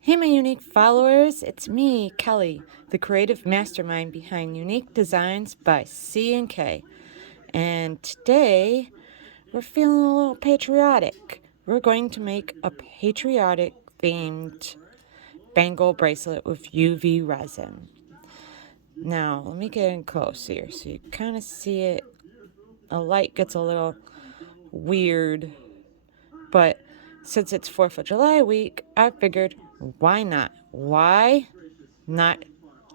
Hey my unique followers, it's me, Kelly, the creative mastermind behind Unique Designs by C&K. And today, we're feeling a little patriotic. We're going to make a patriotic themed bangle bracelet with UV resin. Now, let me get in close here so you kind of see it. The light gets a little weird, but since it's 4th of July week, I figured, why not? Why not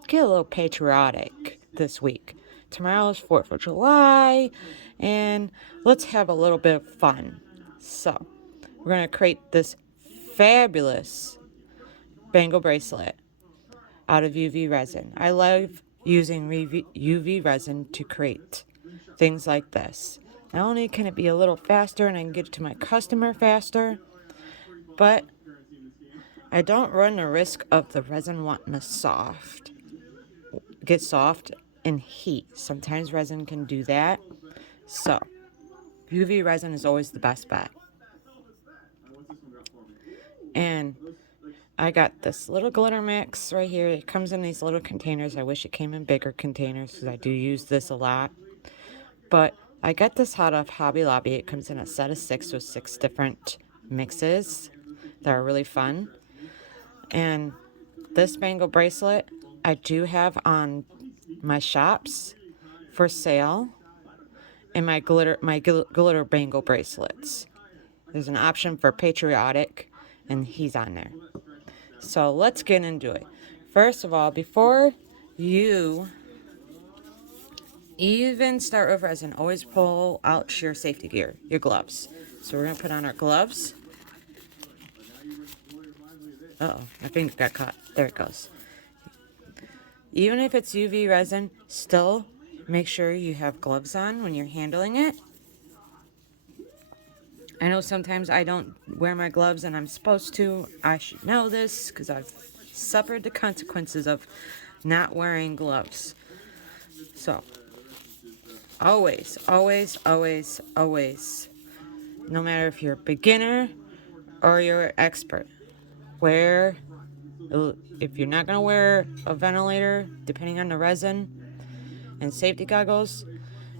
get a little patriotic this week? Tomorrow is 4th of July, and let's have a little bit of fun. So, we're going to create this fabulous bangle bracelet out of UV resin. I love using UV resin to create things like this. Not only can it be a little faster and I can get it to my customer faster, but I don't run the risk of the resin wanting to get soft and heat. Sometimes resin can do that. So, UV resin is always the best bet. And I got this little glitter mix right here. It comes in these little containers. I wish it came in bigger containers because I do use this a lot. But I got this hot off Hobby Lobby. It comes in a set of 6 with 6 different mixes that are really fun. And this bangle bracelet I do have on my shops for sale, and my glitter bangle bracelets. There's an option for patriotic, and he's on there. So let's get into it. First of all, before you even start with resin, always pull out your safety gear, your gloves. So we're going to put on our gloves. Uh-oh, my finger got caught. There it goes. Even if it's UV resin, still make sure you have gloves on when you're handling it. I know sometimes I don't wear my gloves and I'm supposed to. I should know this because I've suffered the consequences of not wearing gloves. So, always, always, always, always, no matter if you're a beginner or you're an expert, if you're not going to wear a ventilator, depending on the resin, and safety goggles,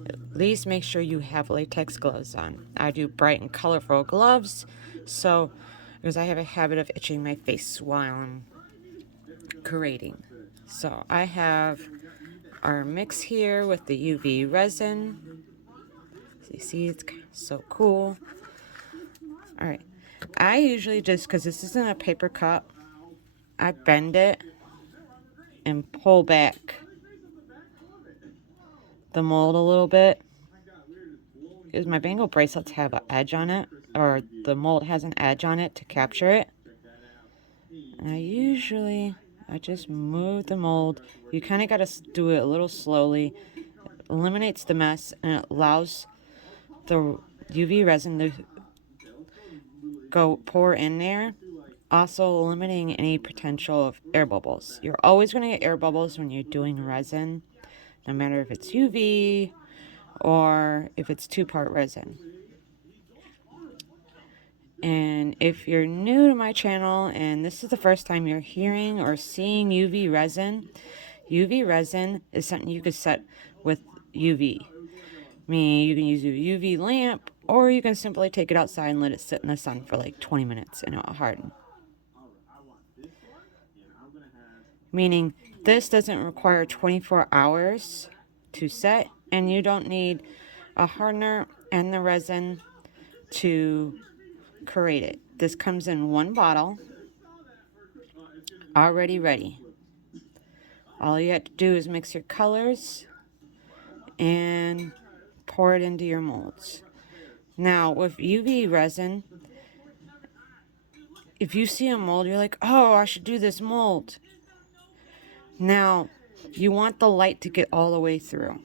at least make sure you have latex gloves on. I do bright and colorful gloves, because I have a habit of itching my face while I'm creating. So I have our mix here with the UV resin. So you see, it's so cool. All right, I usually just, because this isn't a paper cup, I bend it and pull back the mold a little bit, because my bangle bracelets have an edge on it, or the mold has an edge on it to capture it. And I just move the mold. You kind of got to do it a little slowly. It eliminates the mess, and it allows the UV resin to pour in there, also eliminating any potential of air bubbles. You're always going to get air bubbles when you're doing resin, no matter if it's UV or if it's 2-part resin. And if you're new to my channel and this is the first time you're hearing or seeing UV resin is something you could set with UV. Meaning you can use a UV lamp, or you can simply take it outside and let it sit in the sun for like 20 minutes and it'll harden. Meaning this doesn't require 24 hours to set, and you don't need a hardener and the resin to create it. This comes in one bottle, already ready. All you have to do is mix your colors and pour it into your molds. Now, with UV resin, if you see a mold, you're like, oh, I should do this mold. Now, you want the light to get all the way through.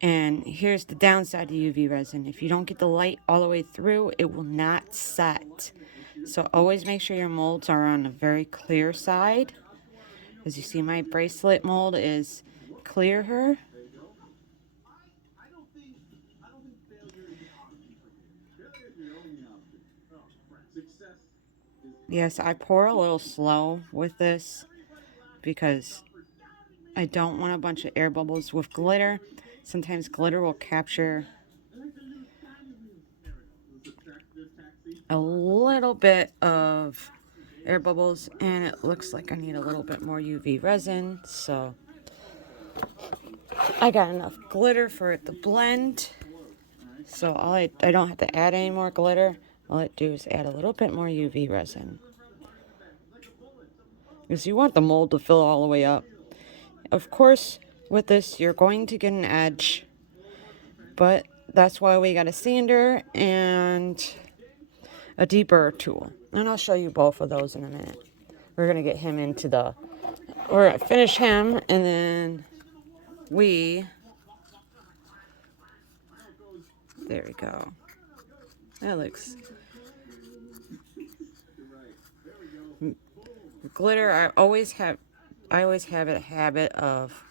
And here's the downside to UV resin. If you don't get the light all the way through, it will not set. So always make sure your molds are on the very clear side. As you see, my bracelet mold is clear here. Yes, I pour a little slow with this because I don't want a bunch of air bubbles with glitter. Sometimes glitter will capture a little bit of air bubbles, and it looks like I need a little bit more UV resin, so I got enough glitter for it to blend. So I don't have to add any more glitter. All I do is add a little bit more UV resin, because you want the mold to fill all the way up. Of course, with this, you're going to get an edge, but that's why we got a sander and a deburr tool. And I'll show you both of those in a minute. We're going to get him into the... We're going to finish him, and then there we go. That looks... Glitter, I always have a habit of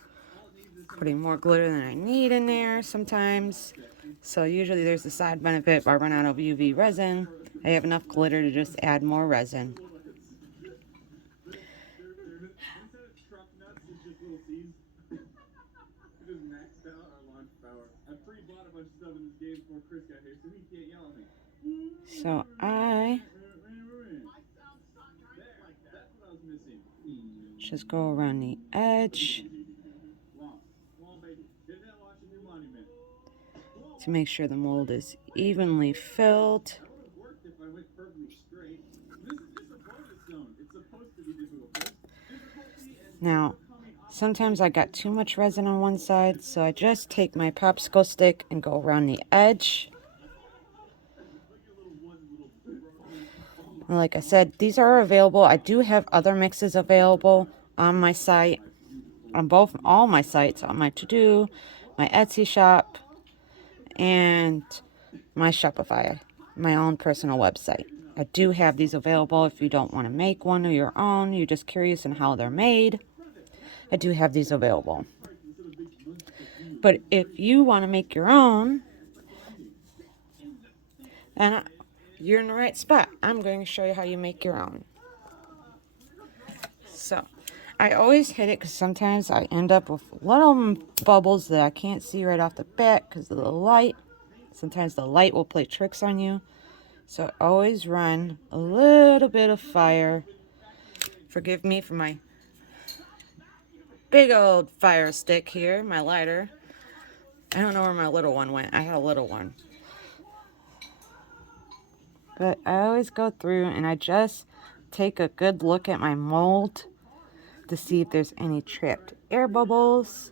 putting more glitter than I need in there sometimes. So usually there's a side benefit. If I run out of UV resin, I have enough glitter to just add more resin. So I just go around the edge to make sure the mold is evenly filled. Now, sometimes I got too much resin on one side, so I just take my popsicle stick and go around the edge. And like I said, these are available. I do have other mixes available on my site, on all my sites, on my To-Do, my Etsy shop, and my Shopify, my own personal website. I do have these available if you don't want to make one of your own, you're just curious on how they're made. I do have these available. But if you want to make your own, and you're in the right spot, I'm going to show you how you make your own. So, I always hit it because sometimes I end up with little bubbles that I can't see right off the bat because of the light. Sometimes the light will play tricks on you. So I always run a little bit of fire. Forgive me for my big old fire stick here, my lighter. I don't know where my little one went. I had a little one. But I always go through and I just take a good look at my mold to see if there's any trapped air bubbles.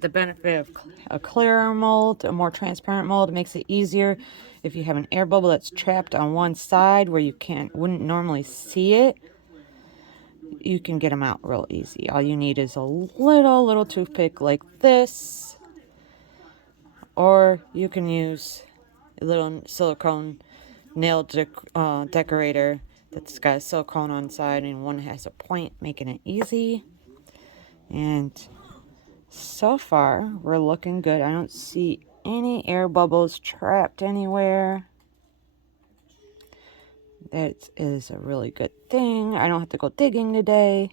The benefit of a clearer mold, a more transparent mold, makes it easier if you have an air bubble that's trapped on one side where you wouldn't normally see it. You can get them out real easy. All you need is a little toothpick like this, or you can use a little silicone nail decorator that's got a silicone on side and one has a point, making it easy. And so far we're looking good. I don't see any air bubbles trapped anywhere. That is a really good thing. I don't have to go digging today.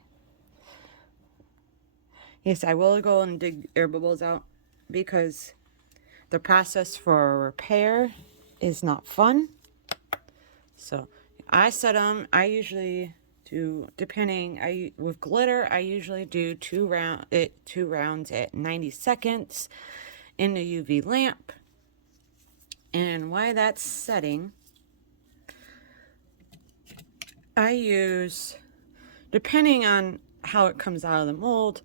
Yes, I will go and dig air bubbles out because the process for a repair is not fun. So I set them. I usually do, with glitter, I usually do two rounds at 90 seconds in the UV lamp. And while that's setting, I use, depending on how it comes out of the mold,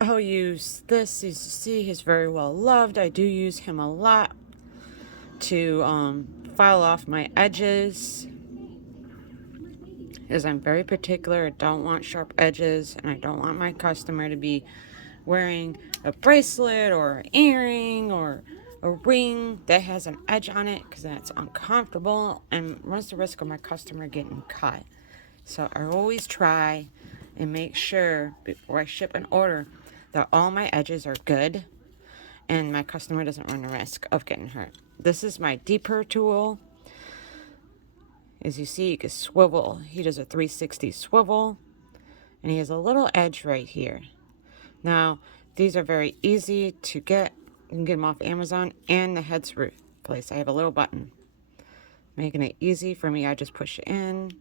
I'll use this. As you see, he's very well loved. I do use him a lot to file off my edges, because I'm very particular. I don't want sharp edges, and I don't want my customer to be wearing a bracelet or an earring or a ring that has an edge on it, because that's uncomfortable and runs the risk of my customer getting cut. So I always try and make sure before I ship an order that all my edges are good and my customer doesn't run the risk of getting hurt. This is my deeper tool. As you see, you can swivel. He does a 360 swivel, and he has a little edge right here. Now, these are very easy to get. You can get them off Amazon, and the head's replaced. I have a little button, making it easy for me. I just push it in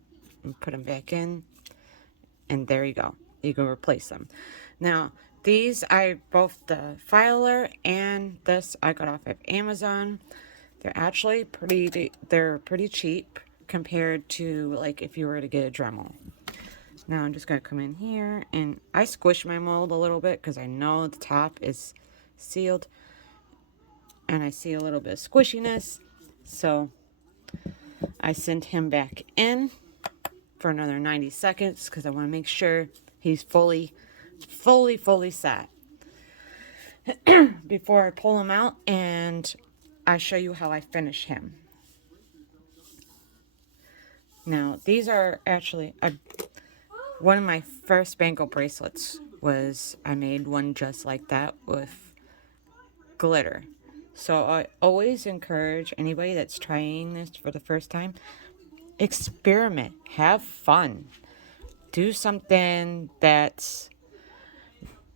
and put them back in, and there you go. You can replace them. Now, these, both the filer and this, I got off of Amazon. They're actually pretty cheap compared to like if you were to get a Dremel. Now I'm just going to come in here, and I squish my mold a little bit because I know the top is sealed and I see a little bit of squishiness. So I sent him back in for another 90 seconds because I want to make sure he's fully set before I pull him out and I show you how I finish him. Now, these are actually one of my first bangle bracelets. I made one just like that with glitter. So I always encourage anybody that's trying this for the first time, experiment, have fun, do something that's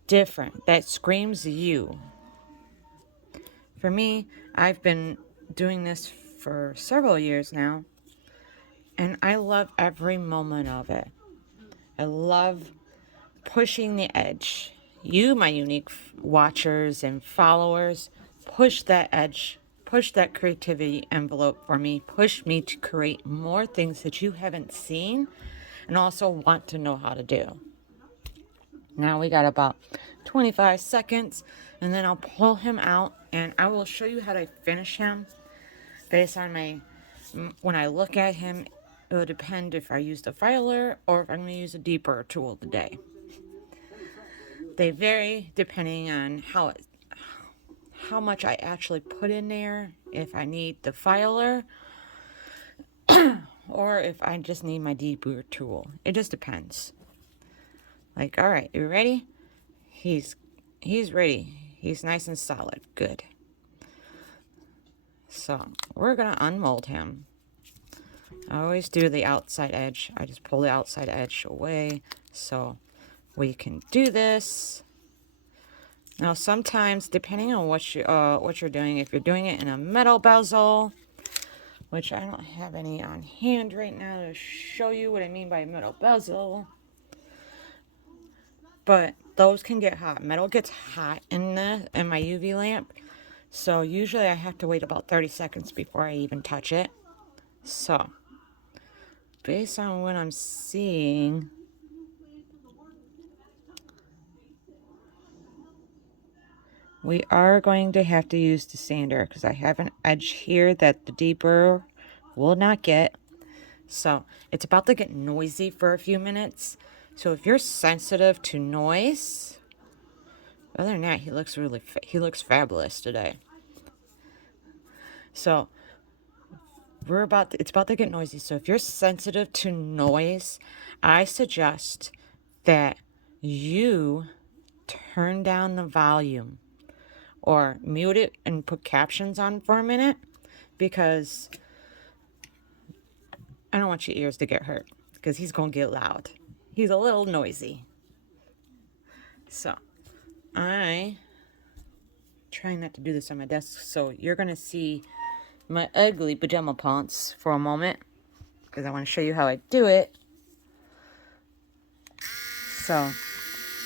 different, that screams you. For me, I've been doing this for several years now, and I love every moment of it. I love pushing the edge. You, my unique watchers and followers, push that edge, push that creativity envelope for me, push me to create more things that you haven't seen and also want to know how to do. Now we got about 25 seconds, and then I'll pull him out and I will show you how to finish him based on when I look at him. It will depend if I use the filer or if I'm going to use a deeper tool today. They vary depending on how much I actually put in there, if I need the filer or if I just need my deeper tool. It just depends. Like, all right, you ready? He's ready. He's nice and solid. Good. So we're gonna unmold him. I always do the outside edge. I just pull the outside edge away so we can do this. Now sometimes, depending on what you're doing, if you're doing it in a metal bezel, which I don't have any on hand right now to show you what I mean by metal bezel, but those can get hot. Metal gets hot in my UV lamp, so usually I have to wait about 30 seconds before I even touch it. So based on what I'm seeing, we are going to have to use the sander because I have an edge here that the deeper will not get. So it's about to get noisy for a few minutes. So if you're sensitive to noise, other than that, he looks fabulous today. So it's about to get noisy. So if you're sensitive to noise, I suggest that you turn down the volume or mute it and put captions on for a minute, because I don't want your ears to get hurt because he's going to get loud. He's a little noisy. So I try not to do this on my desk, so you're going to see my ugly pajama pants for a moment because I want to show you how I do it. So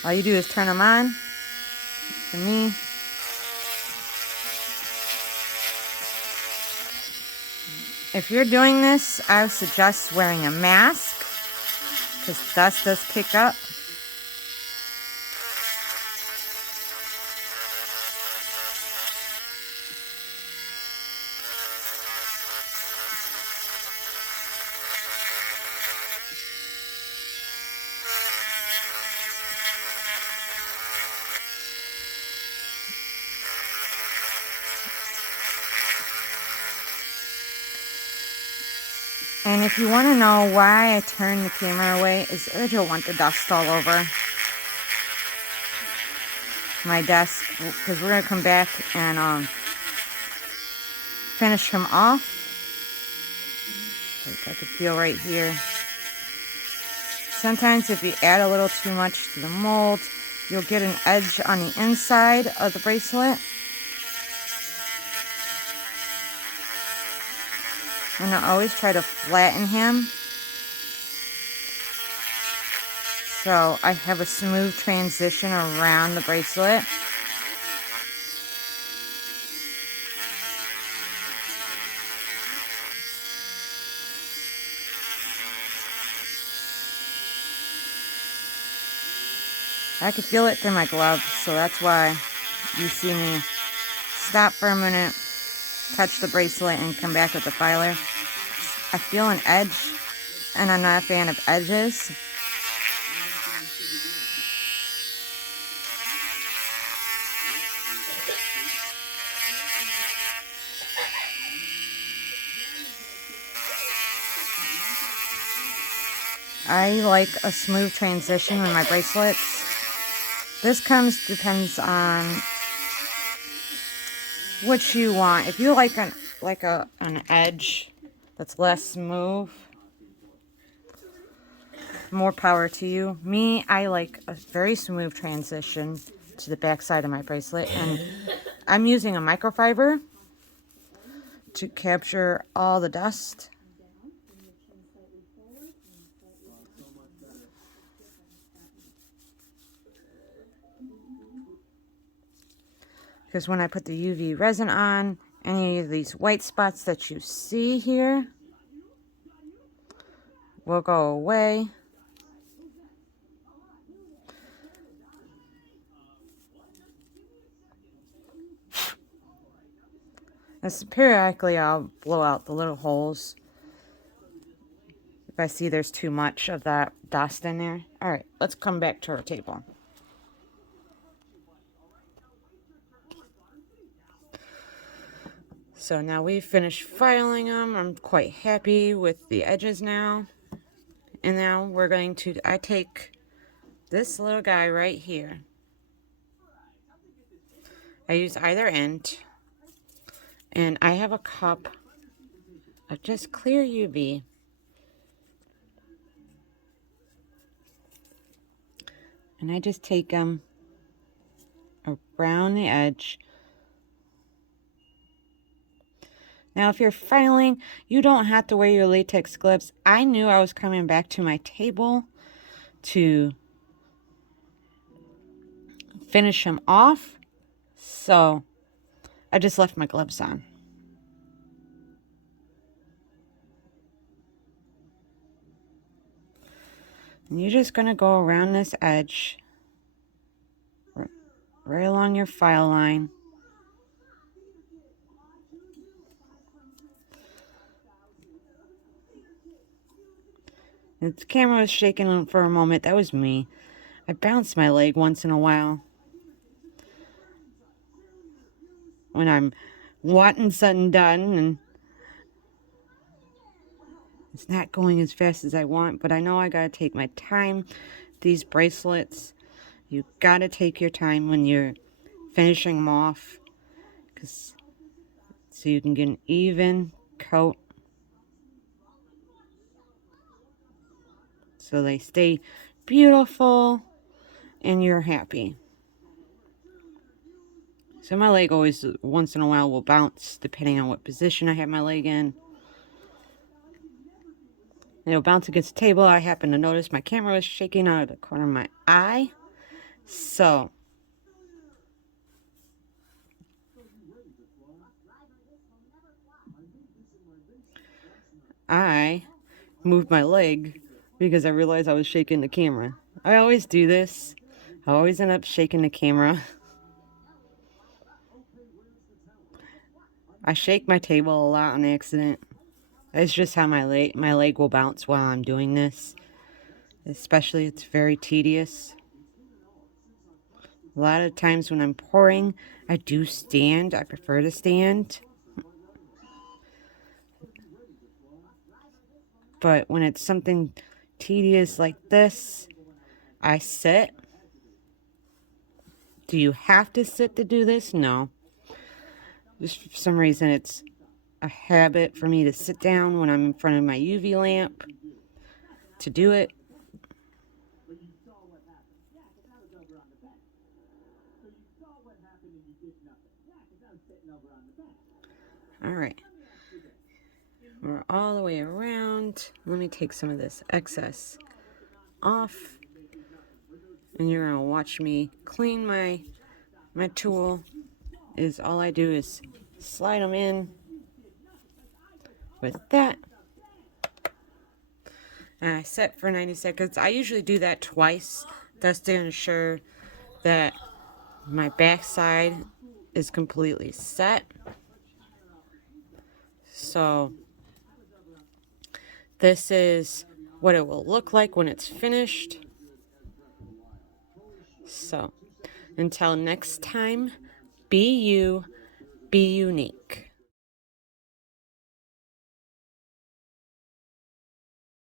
all you do is turn them on. For me, if you're doing this, I suggest wearing a mask because dust does kick up. And if you want to know why I turn the camera away, is I don't want the dust all over my desk, because we're going to come back and finish him off. Like I can feel right here. Sometimes if you add a little too much to the mold, you'll get an edge on the inside of the bracelet. And I always try to flatten him so I have a smooth transition around the bracelet. I can feel it through my gloves, so that's why you see me stop for a minute, touch the bracelet, and come back with the filer. I feel an edge, and I'm not a fan of edges. I like a smooth transition with my bracelets. This depends on what you want. If you like an edge that's less smooth, more power to you. Me, I like a very smooth transition to the back side of my bracelet, and I'm using a microfiber to capture all the dust. Because when I put the UV resin on, any of these white spots that you see here will go away. And periodically I'll blow out the little holes if I see there's too much of that dust in there. Alright, let's come back to our table. So now we've finished filing them. I'm quite happy with the edges now. And now we're going to, I take this little guy right here. I use either end. And I have a cup of just clear UV. And I just take them around the edge. Now, if you're filing, you don't have to wear your latex gloves. I knew I was coming back to my table to finish them off, so I just left my gloves on. And you're just going to go around this edge, right along your file line. The camera was shaking for a moment. That was me. I bounce my leg once in a while when I'm wanting something done and it's not going as fast as I want, but I know I gotta take my time. These bracelets, you gotta take your time when you're finishing them off, so you can get an even coat, so they stay beautiful and you're happy. So my leg always, once in a while, will bounce depending on what position I have my leg in. It'll bounce against the table. I happen to notice my camera was shaking out of the corner of my eye. So I moved my leg because I realized I was shaking the camera. I always do this. I always end up shaking the camera. I shake my table a lot on accident. It's just how my leg will bounce while I'm doing this. Especially, it's very tedious. A lot of times when I'm pouring, I do stand. I prefer to stand. But when it's something tedious like this, I sit. Do you have to sit to do this? No. Just for some reason, it's a habit for me to sit down when I'm in front of my UV lamp to do it. All right. We're all the way around. Let me take some of this excess off. And you're gonna watch me clean my tool. Is all I do is slide them in with that. And I set for 90 seconds. I usually do that twice. That's to ensure that my backside is completely set. So this is what it will look like when it's finished. So until next time, be you, be unique.